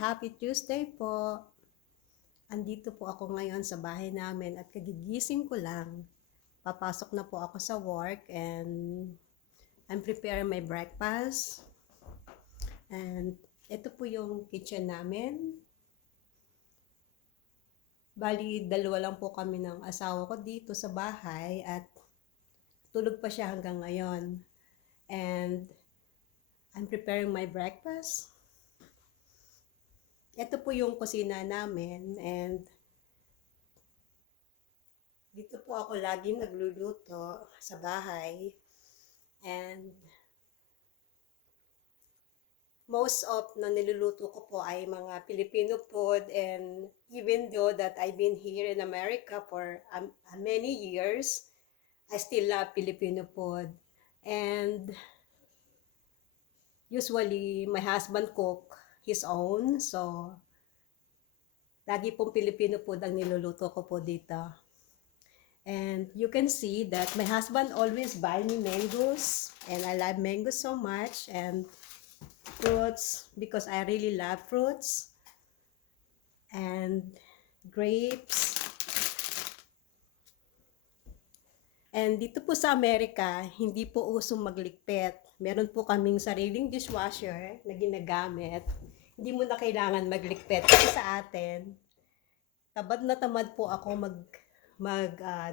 Happy Tuesday po! Andito po ako ngayon sa bahay namin at kagigising ko lang. Papasok na po ako sa work and I'm preparing my breakfast. And ito po yung kitchen namin. Bali, dalawa lang po kami ng asawa ko dito sa bahay at tulog pa siya hanggang ngayon. And I'm preparing my breakfast. Ito po yung kusina namin and dito po ako laging nagluluto sa bahay. And most of na niluluto ko po ay mga Filipino food, and even though that I've been here in America for many years, I still love Filipino food. And usually my husband cook his own, so lagi pong Filipino food ang niluluto ko po dito. And you can see that my husband always buy me mangoes, and I love mangoes so much, and fruits because I really love fruits, and grapes. And dito po sa Amerika, hindi po usong maglikpit. Meron po kaming sariling dishwasher na ginagamit. Hindi mo na kailangan maglikpit. Kasi sa atin, tamad na tamad po ako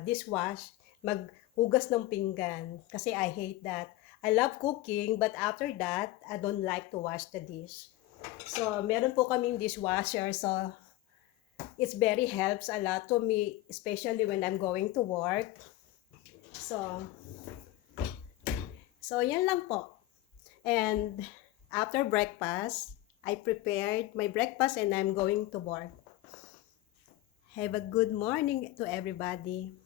dishwash, maghugas ng pinggan. Kasi I hate that. I love cooking, but after that, I don't like to wash the dish. So, meron po kaming dishwasher. So, it's very helps a lot to me, especially when I'm going to work. So yan lang po. And after breakfast, I prepared my breakfast and I'm going to work. Have a good morning to everybody.